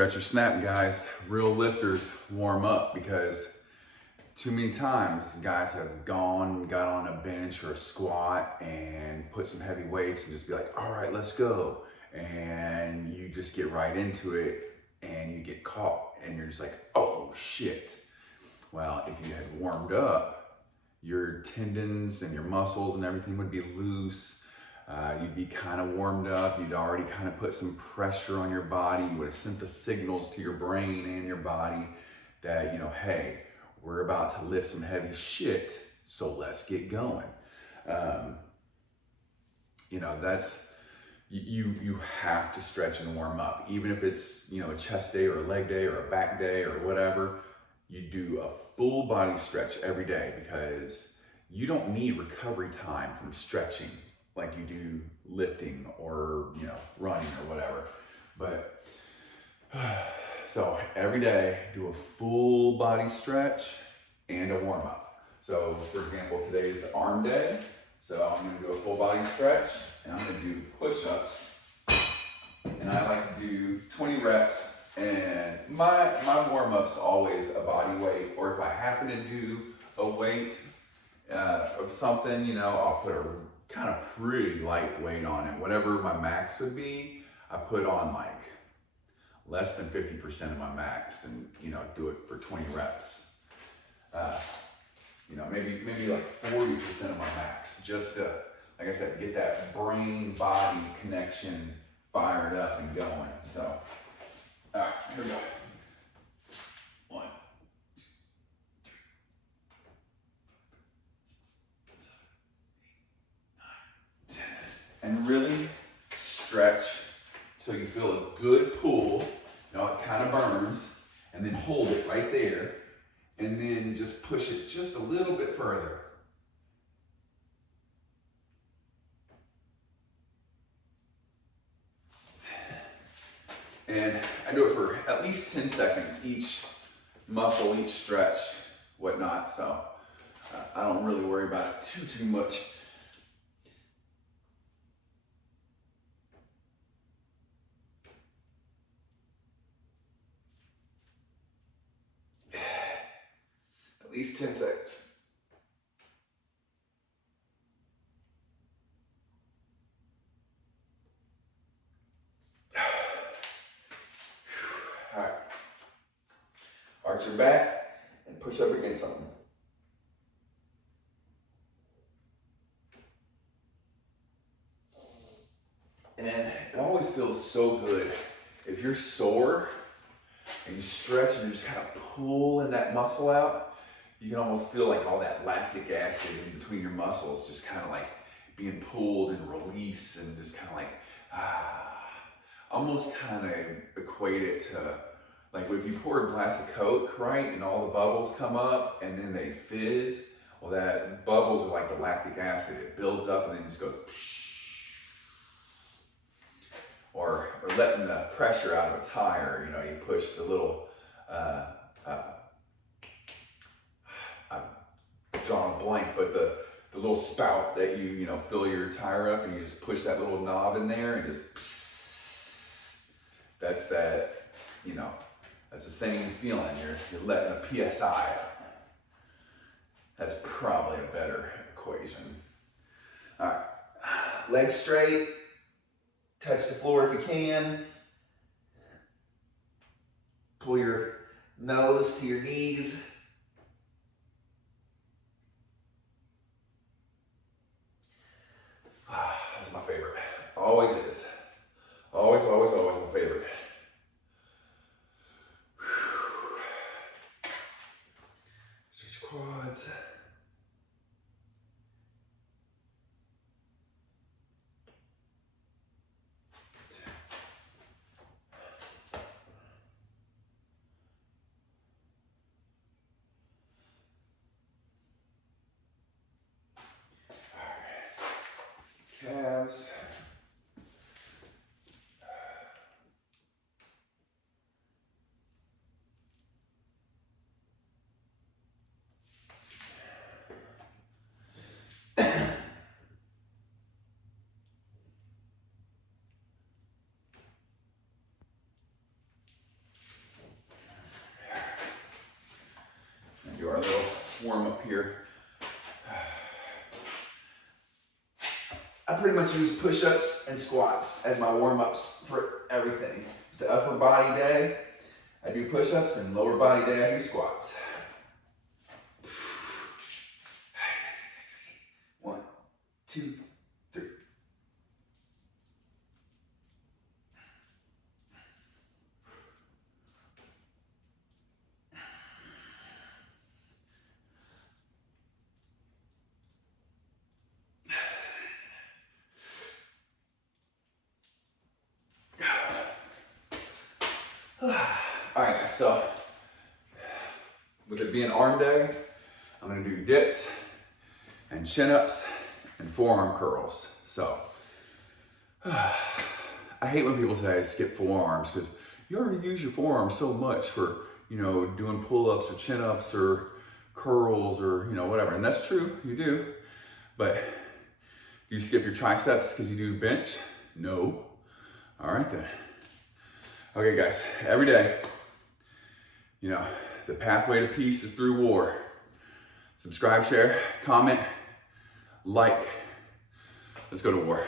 Stretch or snap, guys. Real lifters warm up, because too many times guys have got on a bench or a squat and put some heavy weights and just be like, all right, let's go. And you just get right into it and you get caught and you're just like, oh shit. Well, if you had warmed up, your tendons and your muscles and everything would be loose. You'd be kind of warmed up. You'd already kind of put some pressure on your body. You would have sent the signals to your brain and your body that, hey, we're about to lift some heavy shit, so let's get going. That's, you have to stretch and warm up. Even if it's, a chest day or a leg day or a back day or whatever, you do a full body stretch every day, because you don't need recovery time from stretching like you do lifting or, running or whatever. But so every day, do a full body stretch and a warm up. So for example, today is arm day. So I'm gonna do a full body stretch and I'm gonna do push-ups. And I like to do 20 reps. And my warm up's always a body weight, or if I happen to do a weight of something, I'll put a kind of pretty light weight on it. Whatever my max would be, I put on like less than 50% of my max and, do it for 20 reps. Maybe like 40% of my max, just to, like I said, get that brain-body connection fired up and going. So, all right, here we go. 1, 2, 3, 4, 5, 6, 7, 8, 9, 10. And really stretch so you feel a good pull. It kind of burns, and then hold it right there, and then just push it just a little bit further. And I do it for at least 10 seconds, each muscle, each stretch, whatnot. So I don't really worry about it too much. At least 10 seconds. All right. Arch your back and push up against something. And it always feels so good if you're sore and you stretch and you just kind of pulling that muscle out. You can almost feel like all that lactic acid in between your muscles just kind of like being pulled and released, and just kind of like, almost kind of equate it to like if you pour a glass of Coke, right, and all the bubbles come up and then they fizz. Well, that bubbles are like the lactic acid. It builds up and then just goes, or letting the pressure out of a tire. You push the little, I'm drawing a blank, but the little spout that you fill your tire up, and you just push that little knob in there and just that's that, that's the same feeling. You're letting a PSI out. That's probably a better equation. All right, legs straight, touch the floor if you can. Pull your nose to your knees. That's my favorite. Always is. Always my favorite. Stretch quads. warm up here. I pretty much use push-ups and squats as my warm-ups for everything. It's an upper body day, I do push-ups, and lower body day, I do squats. 1, 2, 3. All right, guys, so with it being arm day, I'm gonna do dips and chin-ups and forearm curls. So, I hate when people say I skip forearms because you already use your forearms so much for, doing pull-ups or chin-ups or curls or, whatever. And that's true, you do. But do you skip your triceps because you do bench? No. All right then. Okay, guys, every day, the pathway to peace is through war. Subscribe, share, comment, like. Let's go to war.